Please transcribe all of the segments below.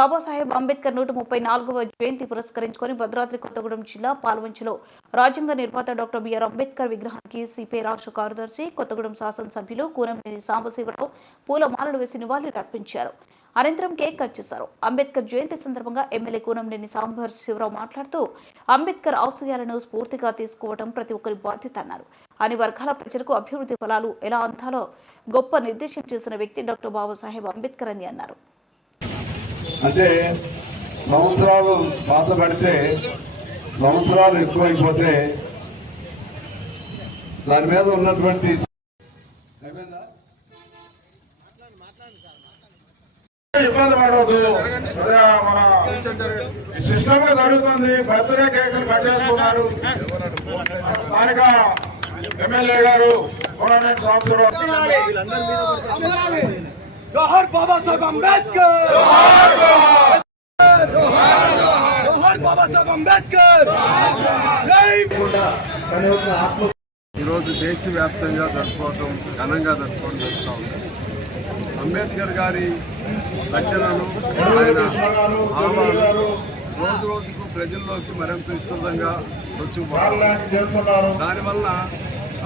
బాబాసాహెబ్ అంబేద్కర్ 134వ జయంతి పురస్కరించుకొని భద్రాద్రి కొత్తగూడెం జిల్లా పాల్వంచలో రాజ్యాంగ నిర్మాత డాక్టర్ బిఆర్ అంబేద్కర్ విగ్రహానికి సిపిఐ రాష్ట్ర కార్యదర్శి కొత్తగూడెం శాసనసభ్యులు కూనంనేని సాంబశివరావు పూలమాలలు వేసి నివాళులర్పించారు. అనంతరం కేక్ కట్ చేశారు. అంబేద్కర్ జయంతి సందర్భంగా ఎమ్మెల్యే కూనంనేని సాంబశివరావు మాట్లాడుతూ అంబేద్కర్ ఆశయాలను స్ఫూర్తిగా తీసుకోవడం ప్రతి ఒక్కరి బాధ్యత అన్నారు. అన్ని వర్గాల ప్రజలకు అభివృద్ధి ఫలాలు ఎలా అందాలో గొప్ప నిర్దేశం చేసిన వ్యక్తి డాక్టర్ బాబాసాహెబ్ అంబేద్కర్ అని అన్నారు. అంటే సంవత్సరాలు పాత పడితే సంవత్సరాలు ఎక్కువైపోతే దాని మీద ఉన్నటువంటి ఇబ్బంది పడవద్దు. మన సిస్టమ్ జరుగుతుంది. బర్త్డే కేకులు కట్టేసుకున్నారు. స్థానిక ఎమ్మెల్యే గారు కూనంనేని సాంబశివరావు जोहर बाबा साहब अंबेडकर, जोहर बाबा साहब अंबेडकर। ఈరోజు దేశవ్యాప్తంగా జరుపుకోవడం ఘనంగా జరుపుకోవడం జరుగుతూ ఉంది. అంబేద్కర్ గారి రచనలు, ఆయన భావాలు రోజు రోజుకు ప్రజల్లోకి మరింత విస్తృతంగా చొచ్చుకుపోతున్నారు. దానివల్ల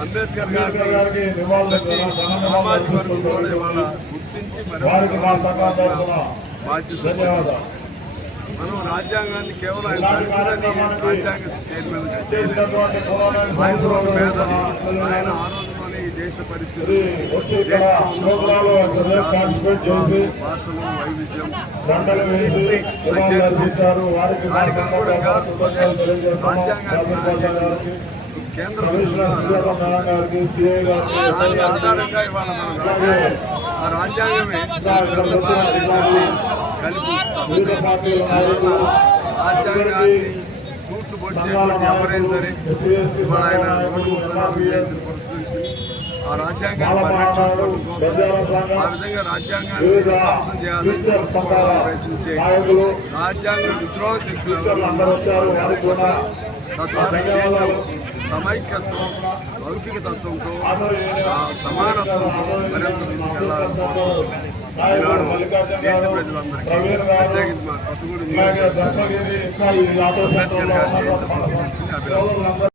అంబేద్కర్ గారికి సామాజిక వర్గంలో ఇవాళ గుర్తించి బాధ్యత. మనం రాజ్యాంగాన్ని కేవలం ఆయన దళితులని రాజ్యాంగ చైర్మన్గా చేయలేదు. ఆయనలో మేధస్సు, ఆయన ఆ రోజులోనే ఈ దేశ పరిస్థితులు, దేశంలో ఉన్న భాషలు, వైవిధ్యం అధ్యయనం చేశారు. దానికి అనుగుణంగా రాజ్యాంగాన్ని కేంద్ర దాని ఆధారంగా ఇవాళ మనం ఆ రాజ్యాంగమే భారతదేశాన్ని కల్పిస్తాం. రాజ్యాంగాన్ని తూట్లు పొడిచేటువంటి ఎవరైనా సరే ఇవాళ ఆయన 134 జయంతిని పురస్కరించుకుని ఆ రాజ్యాంగాన్ని పరిరక్షించుకోవడం కోసం, ఆ విధంగా రాజ్యాంగాన్ని విధ్వంసం చేయాలని ప్రయత్నించే రాజ్యాంగ విద్రోహ శక్తులు తద్వారా ఈ దేశం సమైక్యత్వం, లౌకిక తత్వంతో, సమానత్వంతో మరింత ముందుకెళ్లాలనుకుంటున్నాం. ఈనాడు దేశ ప్రజలందరికీ ప్రత్యేకించి మా కొత్తగూడెం నియోజకవర్గం అంబేద్కర్ గారి జయంతి పురస్కరించుకుని అభినందనలు.